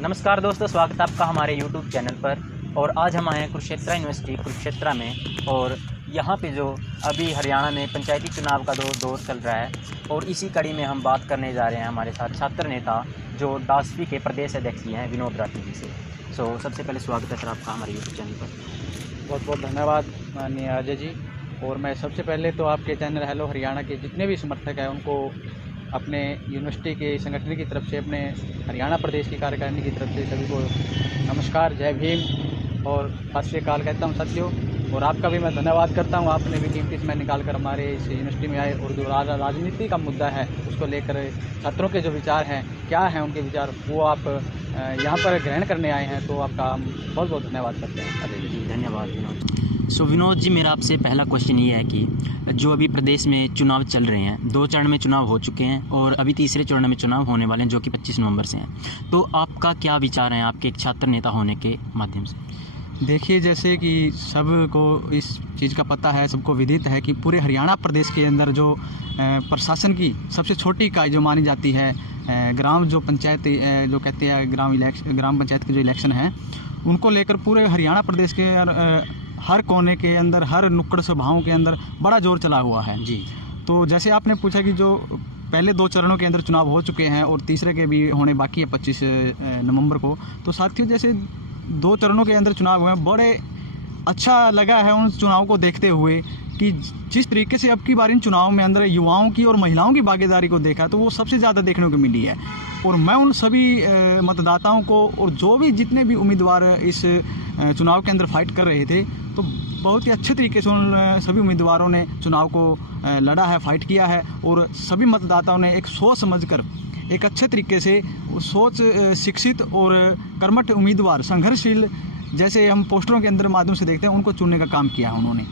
नमस्कार दोस्तों, स्वागत है आपका हमारे YouTube चैनल पर। और आज हम आए हैं कुरुक्षेत्र यूनिवर्सिटी कुरुक्षेत्र में। और यहाँ पे जो अभी हरियाणा में पंचायती चुनाव का दौर चल रहा है, और इसी कड़ी में हम बात करने जा रहे हैं हमारे साथ छात्र नेता जो डासपी के प्रदेश अध्यक्ष हैं विनोद राठी जी से। सबसे पहले स्वागत है सर आपका हमारे YouTube चैनल पर। बहुत बहुत धन्यवाद माननीय अजय जी। और मैं सबसे पहले तो आपके चैनल हेलो हरियाणा के जितने भी समर्थक हैं उनको अपने यूनिवर्सिटी के संगठन की तरफ से, अपने हरियाणा प्रदेश की कार्यकारिणी की तरफ से सभी को नमस्कार, जय भीम और सत श्री अकाल कहता हूँ साथियों। और आपका भी मैं धन्यवाद करता हूँ, आपने भी कीमती समय निकाल कर हमारे इस यूनिवर्सिटी में आए और जो राजनीति का मुद्दा है उसको लेकर छात्रों के जो विचार हैं, क्या हैं उनके विचार, वो आप यहाँ पर ग्रहण करने आए हैं, तो आपका हम बहुत बहुत धन्यवाद करते हैं। अजय जी धन्यवाद विनोद। विनोद जी, मेरा आपसे पहला क्वेश्चन ये है कि जो अभी प्रदेश में चुनाव चल रहे हैं, 2 चरण में चुनाव हो चुके हैं और अभी तीसरे चरण में चुनाव होने वाले हैं जो कि 25 नवंबर से हैं, तो आपका क्या विचार है आपके एक छात्र नेता होने के माध्यम से? देखिए, जैसे कि सबको इस चीज़ का पता है, सबको विदित है कि पूरे हरियाणा प्रदेश के अंदर जो प्रशासन की सबसे छोटी इकाई जो मानी जाती है, ग्राम जो पंचायत जो कहते हैं ग्राम पंचायत के जो इलेक्शन हैं, उनको लेकर पूरे हरियाणा प्रदेश के हर कोने के अंदर, हर नुक्कड़ सभाओं के अंदर बड़ा जोर चला हुआ है जी। तो जैसे आपने पूछा कि जो पहले 2 चरणों के अंदर चुनाव हो चुके हैं और तीसरे के भी होने बाकी है 25 नवंबर को, तो साथियों जैसे 2 चरणों के अंदर चुनाव हुए हैं, बड़े अच्छा लगा है उन चुनाव को देखते हुए कि जिस तरीके से अब की बार इन चुनाव में अंदर युवाओं की और महिलाओं की भागीदारी को देखा तो वो सबसे ज़्यादा देखने को मिली है। और मैं उन सभी मतदाताओं को और जो भी जितने भी उम्मीदवार इस चुनाव के अंदर फाइट कर रहे थे, तो बहुत ही अच्छे तरीके से उन सभी उम्मीदवारों ने चुनाव को लड़ा है, फाइट किया है। और सभी मतदाताओं ने एक सोच समझकर, एक अच्छे तरीके से सोच शिक्षित और कर्मठ उम्मीदवार, संघर्षशील, जैसे हम पोस्टरों के अंदर माध्यम से देखते हैं, उनको चुनने का काम किया उन्होंने।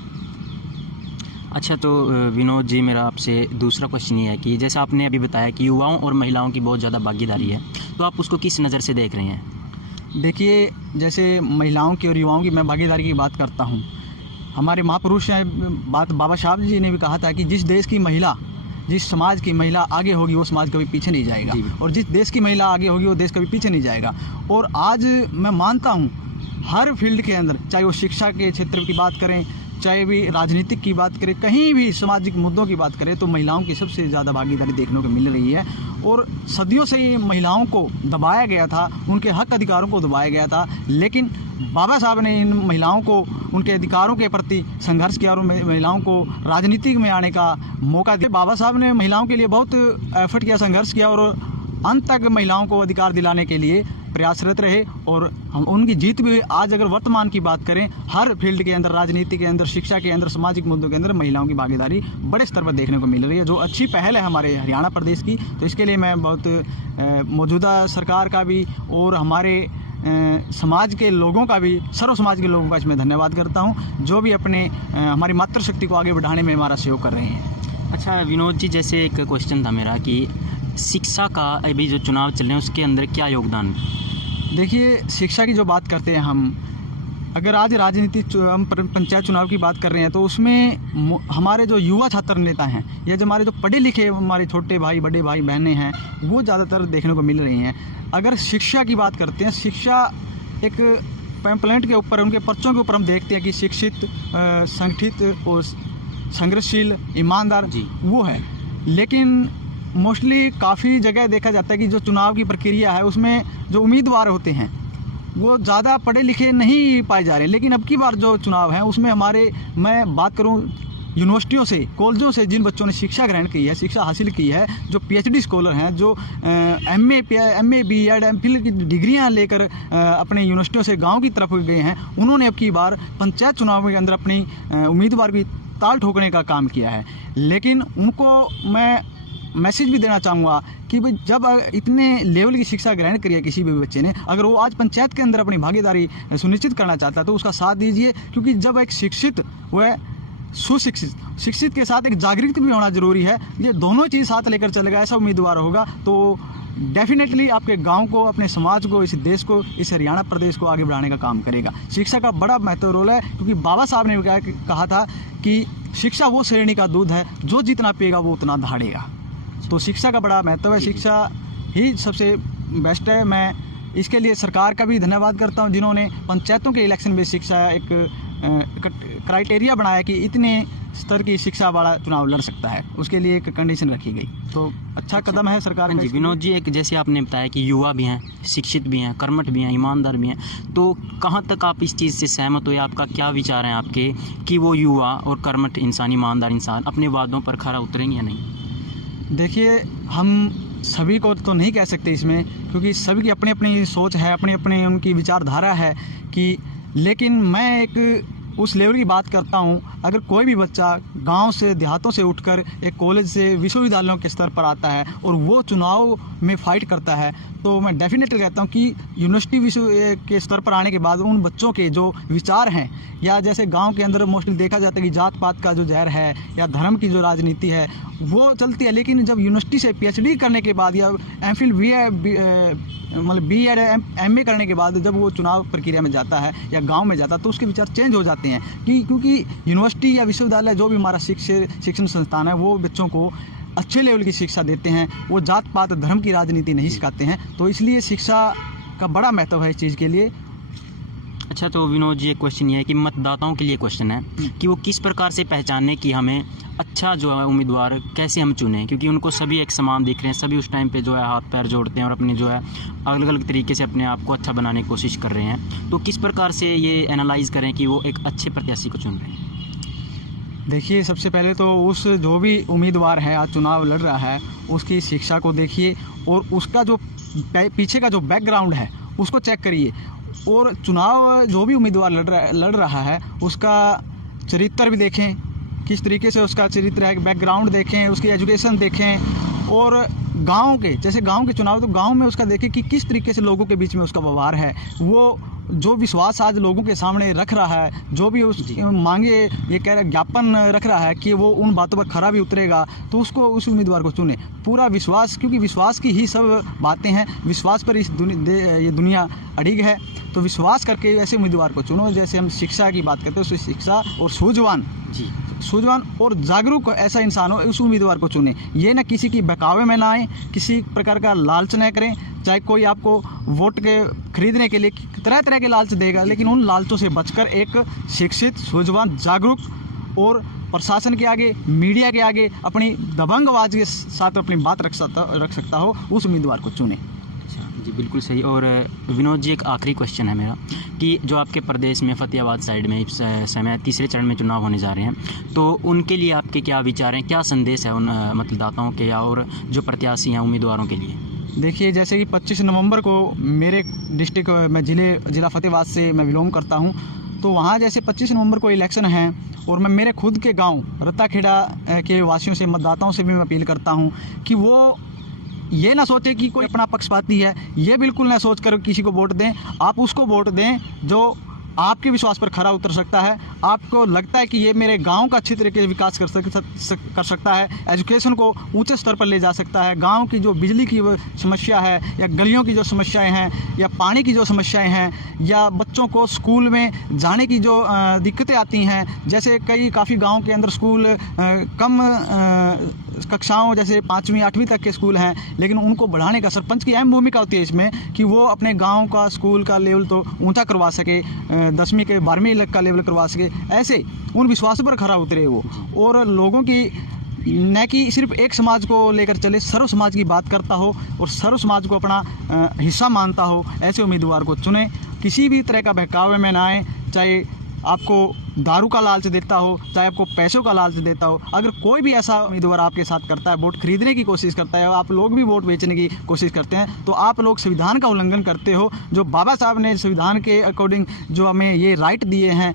अच्छा, तो विनोद जी, मेरा आपसे दूसरा क्वेश्चन ये है कि जैसा आपने अभी बताया कि युवाओं और महिलाओं की बहुत ज़्यादा भागीदारी है, तो आप उसको किस नज़र से देख रहे हैं? देखिए, जैसे महिलाओं की और युवाओं की मैं भागीदारी की बात करता हूँ, हमारे महापुरुष हैं, बाबा साहब जी ने भी कहा था कि जिस देश की महिला, जिस समाज की महिला आगे होगी वो समाज कभी पीछे नहीं जाएगा, और जिस देश की महिला आगे होगी वो देश कभी पीछे नहीं जाएगा। और आज मैं मानता हूँ हर फील्ड के अंदर, चाहे वो शिक्षा के क्षेत्र की बात करें, चाहे भी राजनीतिक की बात करें, कहीं भी सामाजिक मुद्दों की बात करें, तो महिलाओं की सबसे ज़्यादा भागीदारी देखने को मिल रही है। और सदियों से ये महिलाओं को दबाया गया था, उनके हक अधिकारों को दबाया गया था, लेकिन बाबा साहब ने इन महिलाओं को उनके अधिकारों के प्रति संघर्ष किया और महिलाओं को राजनीति में आने का मौका दिया। बाबा साहब ने महिलाओं के लिए बहुत एफर्ट किया, संघर्ष किया और अंत तक महिलाओं को अधिकार दिलाने के लिए प्रयासरत रहे। और हम उनकी जीत भी, आज अगर वर्तमान की बात करें, हर फील्ड के अंदर, राजनीति के अंदर, शिक्षा के अंदर, सामाजिक मुद्दों के अंदर महिलाओं की भागीदारी बड़े स्तर पर देखने को मिल रही है, जो अच्छी पहल है हमारे हरियाणा प्रदेश की। तो इसके लिए मैं बहुत मौजूदा सरकार का भी और हमारे समाज के लोगों का भी, सर्व समाज के लोगों का इसमें धन्यवाद करता हूँ, जो भी अपने हमारी मातृशक्ति को आगे बढ़ाने में हमारा सहयोग कर रहे हैं। अच्छा विनोद जी, जैसे एक क्वेश्चन था मेरा कि शिक्षा का अभी जो चुनाव चल रहे हैं उसके अंदर क्या योगदान? देखिए, शिक्षा की जो बात करते हैं हम, अगर आज राजनीति हम पंचायत चुनाव की बात कर रहे हैं, तो उसमें हमारे जो युवा छात्र नेता हैं या जो हमारे जो पढ़े लिखे हमारे छोटे भाई, बड़े भाई बहनें हैं, वो ज़्यादातर देखने को मिल रही हैं। अगर शिक्षा की बात करते हैं, शिक्षा एक पैम्पलेट के ऊपर, उनके पर्चों के ऊपर हम देखते हैं कि शिक्षित, संगठित और संघर्षशील, ईमानदार वो है। लेकिन मोस्टली काफ़ी जगह देखा जाता है कि जो चुनाव की प्रक्रिया है उसमें जो उम्मीदवार होते हैं वो ज़्यादा पढ़े लिखे नहीं पाए जा रहे हैं। लेकिन अब की बार जो चुनाव है उसमें मैं बात करूं यूनिवर्सिटियों से, कॉलेजों से जिन बच्चों ने शिक्षा ग्रहण की है, शिक्षा हासिल की है, जो PhD स्कॉलर हैं, जो MA BEd MPhil की डिग्रियां लेकर अपने यूनिवर्सिटियों से गाँव की तरफ गए हैं, उन्होंने अब की बार पंचायत चुनाव के अंदर अपनी उम्मीदवार की ताल ठोकने का काम किया है। लेकिन उनको मैं मैसेज भी देना चाहूँगा कि भाई, जब इतने लेवल की शिक्षा ग्रहण करी है किसी भी बच्चे ने, अगर वो आज पंचायत के अंदर अपनी भागीदारी सुनिश्चित करना चाहता है तो उसका साथ दीजिए। क्योंकि जब एक शिक्षित व शिक्षित के साथ एक जागृत भी होना जरूरी है, ये दोनों चीज़ साथ लेकर चलेगा, ऐसा उम्मीदवार होगा तो डेफिनेटली आपके गांव को, अपने समाज को, इस देश को, इस हरियाणा प्रदेश को आगे बढ़ाने का काम करेगा। शिक्षा का बड़ा महत्व रोल है, क्योंकि बाबा साहब ने कहा था कि शिक्षा वो श्रेणी का दूध है जो जितना पिएगा वो उतना दहाड़ेगा। तो शिक्षा का बड़ा महत्व है, शिक्षा ही सबसे बेस्ट है। मैं इसके लिए सरकार का भी धन्यवाद करता हूँ जिन्होंने पंचायतों के इलेक्शन में शिक्षा एक क्राइटेरिया बनाया कि इतने स्तर की शिक्षा वाला चुनाव लड़ सकता है, उसके लिए एक कंडीशन रखी गई। तो अच्छा कदम है सरकार हाँ का। जी विनोद जी, एक जैसे आपने बताया कि युवा भी हैं, शिक्षित भी हैं, कर्मठ भी हैं, ईमानदार भी हैं, तो कहाँ तक आप इस चीज़ से सहमत हो या आपका क्या विचार हैं आपके कि वो युवा और कर्मठ इंसान, ईमानदार इंसान अपने वादों पर खरा उतरेंगे या नहीं? देखिए, हम सभी को तो नहीं कह सकते इसमें, क्योंकि सभी की अपनी अपनी सोच है, अपनी अपनी उनकी विचारधारा है कि, लेकिन मैं एक उस लेवल की बात करता हूँ, अगर कोई भी बच्चा गांव से, देहातों से उठकर एक कॉलेज से विश्वविद्यालयों के स्तर पर आता है और वो चुनाव में फ़ाइट करता है, तो मैं डेफिनेटली कहता हूँ कि यूनिवर्सिटी विश्व के स्तर पर आने के बाद उन बच्चों के जो विचार हैं, या जैसे गांव के अंदर मोस्टली देखा जाता है कि जात पात का जो जहर है या धर्म की जो राजनीति है वो चलती है, लेकिन जब यूनिवर्सिटी से PhD करने के बाद या MPhil मतलब BEd MA करने के बाद जब वो चुनाव प्रक्रिया में जाता है या गांव में जाता है तो उसके विचार चेंज हो जाते हैं कि क्योंकि यूनिवर्सिटी या विश्वविद्यालय जो भी हमारा शिक्षण संस्थान है वो बच्चों को अच्छे लेवल की शिक्षा देते हैं, वो जात पात धर्म की राजनीति नहीं सिखाते हैं, तो इसलिए शिक्षा का बड़ा महत्व है इस चीज़ के लिए। अच्छा, तो विनोद जी एक क्वेश्चन ये है कि मतदाताओं के लिए क्वेश्चन है कि वो किस प्रकार से पहचाने कि हमें अच्छा जो है उम्मीदवार कैसे हम चुनें, क्योंकि उनको सभी एक समान दिख रहे हैं, सभी उस टाइम पे जो है हाथ पैर जोड़ते हैं और अपनी जो है अलग अलग तरीके से अपने आप को अच्छा बनाने की कोशिश कर रहे हैं, तो किस प्रकार से ये एनालाइज करें कि वो एक अच्छे प्रत्याशी को चुन रहे हैं? देखिए, सबसे पहले तो उस जो भी उम्मीदवार है आज चुनाव लड़ रहा है उसकी शिक्षा को देखिए और उसका जो पीछे का जो बैकग्राउंड है उसको चेक करिए, और चुनाव जो भी उम्मीदवार लड़ रहा है उसका चरित्र भी देखें, किस तरीके से उसका चरित्र है, बैकग्राउंड देखें, उसकी एजुकेशन देखें, और गांव के जैसे गांव के चुनाव तो गांव में उसका देखें कि किस तरीके से लोगों के बीच में उसका व्यवहार है, वो जो विश्वास आज लोगों के सामने रख रहा है, जो भी उस मांगे ये कह रहा ज्ञापन रख रहा है कि वो उन बातों पर खरा भी उतरेगा, तो उसको उस उम्मीदवार को चुने पूरा विश्वास, क्योंकि विश्वास की ही सब बातें हैं, विश्वास पर इस ये दुनिया अड़िग है, तो विश्वास करके ऐसे उम्मीदवार को चुनो। जैसे हम शिक्षा की बात करते हैं उससे शिक्षा और सूझवान और जागरूक ऐसा इंसान हो, उस उम्मीदवार को चुने। ये ना किसी की बहकावे में ना आए, किसी प्रकार का लालच न करें, चाहे कोई आपको वोट के खरीदने के लिए तरह तरह के लालच देगा, लेकिन उन लालचों से बचकर एक शिक्षित, सूझवान, जागरूक और प्रशासन के आगे, मीडिया के आगे अपनी दबंग आवाज़ के साथ अपनी बात रख सकता हो, उस उम्मीदवार को चुने। जी बिल्कुल सही। और विनोद जी एक आखिरी क्वेश्चन है मेरा कि जो आपके प्रदेश में फतेहाबाद साइड में इस समय तीसरे चरण में चुनाव होने जा रहे हैं, तो उनके लिए आपके क्या विचार हैं, क्या संदेश है उन मतदाताओं के और जो प्रत्याशी हैं उम्मीदवारों के लिए? देखिए, जैसे कि 25 नवंबर को मेरे डिस्ट्रिक्ट में जिला फतेहाबाद से मैं बिलोंग करता हूं, तो वहां जैसे 25 नवंबर को इलेक्शन है और मैं मेरे खुद के गांव रत्ताखेड़ा के वासियों से, मतदाताओं से भी मैं अपील करता हूं कि वो ये ना सोचे कि कोई अपना पक्षपाती है, ये बिल्कुल ना सोच कर किसी को वोट दें। आप उसको वोट दें जो आपके विश्वास पर खरा उतर सकता है, आपको लगता है कि ये मेरे गांव का अच्छी तरीके से विकास कर सकता है, एजुकेशन को ऊंचे स्तर पर ले जा सकता है, गांव की जो बिजली की समस्या है या गलियों की जो समस्याएं हैं या पानी की जो समस्याएं हैं या बच्चों को स्कूल में जाने की जो दिक्कतें आती हैं, जैसे काफ़ी गाँव के अंदर स्कूल कम कक्षाओं जैसे 5वीं 8वीं तक के स्कूल हैं, लेकिन उनको बढ़ाने का सरपंच की अहम भूमिका होती है इसमें कि वो अपने गांव का स्कूल का लेवल तो ऊंचा करवा सके, 10वीं के 12वीं का लेवल करवा सके, ऐसे उन विश्वासों पर खरा उतरे वो, और लोगों की न कि सिर्फ एक समाज को लेकर चले, सर्व समाज की बात करता हो और सर्व समाज को अपना हिस्सा मानता हो, ऐसे उम्मीदवार को चुने। किसी भी तरह का बहकावे में ना आए, चाहे आपको दारू का लालच देता हो, चाहे आपको पैसों का लालच देता हो। अगर कोई भी ऐसा उम्मीदवार आपके साथ करता है, वोट खरीदने की कोशिश करता है, आप लोग भी वोट बेचने की कोशिश करते हैं, तो आप लोग संविधान का उल्लंघन करते हो। जो बाबा साहब ने संविधान के अकॉर्डिंग जो हमें ये राइट दिए हैं,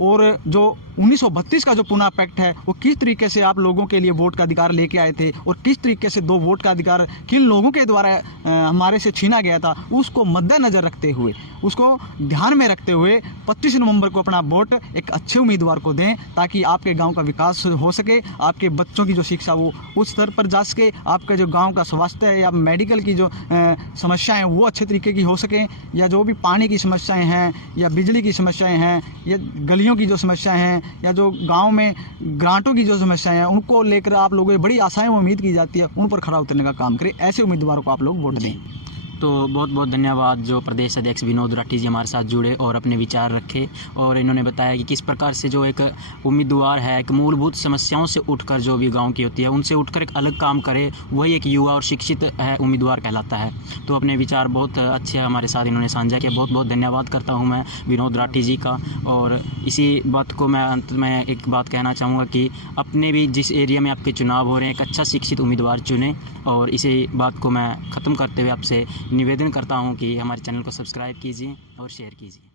और जो 1932 का जो पुनः पैक्ट है, वो किस तरीके से आप लोगों के लिए वोट का अधिकार लेके आए थे और किस तरीके से 2 वोट का अधिकार किन लोगों के द्वारा हमारे से छीना गया था, उसको मद्देनज़र रखते हुए, उसको ध्यान में रखते हुए 25 नवंबर को अपना वोट एक अच्छे उम्मीदवार को दें, ताकि आपके गांव का विकास हो सके, आपके बच्चों की जो शिक्षा वो उस स्तर पर जा सके, आपका जो गाँव का स्वास्थ्य या मेडिकल की जो समस्याएँ वो अच्छे तरीके की हो सकें, या जो भी पानी की समस्याएँ हैं या बिजली की समस्याएँ हैं या गलियों की जो समस्याएँ हैं या जो गांव में ग्रांटों की जो समस्याएं हैं, उनको लेकर आप लोगों की बड़ी आशाएं उम्मीद की जाती है, उन पर खरा उतरने का काम करें। ऐसे उम्मीदवारों को आप लोग वोट दें। तो बहुत बहुत धन्यवाद जो प्रदेश अध्यक्ष विनोद राठी जी हमारे साथ जुड़े और अपने विचार रखे और इन्होंने बताया कि किस प्रकार से जो एक उम्मीदवार है एक मूलभूत समस्याओं से उठकर जो भी गांव की होती है उनसे उठकर एक अलग काम करे, वही एक युवा और शिक्षित है उम्मीदवार कहलाता है। तो अपने विचार बहुत अच्छे हमारे साथ इन्होंने साझा किया। बहुत बहुत धन्यवाद करता हूँ मैं विनोद राठी जी का। और इसी बात को मैं अंत में एक बात कहना चाहूँगा कि अपने भी जिस एरिया में आपके चुनाव हो रहे हैं एक अच्छा शिक्षित उम्मीदवार चुनें। और इसी बात को मैं ख़त्म करते हुए आपसे निवेदन करता हूँ कि हमारे चैनल को सब्सक्राइब कीजिए और शेयर कीजिए।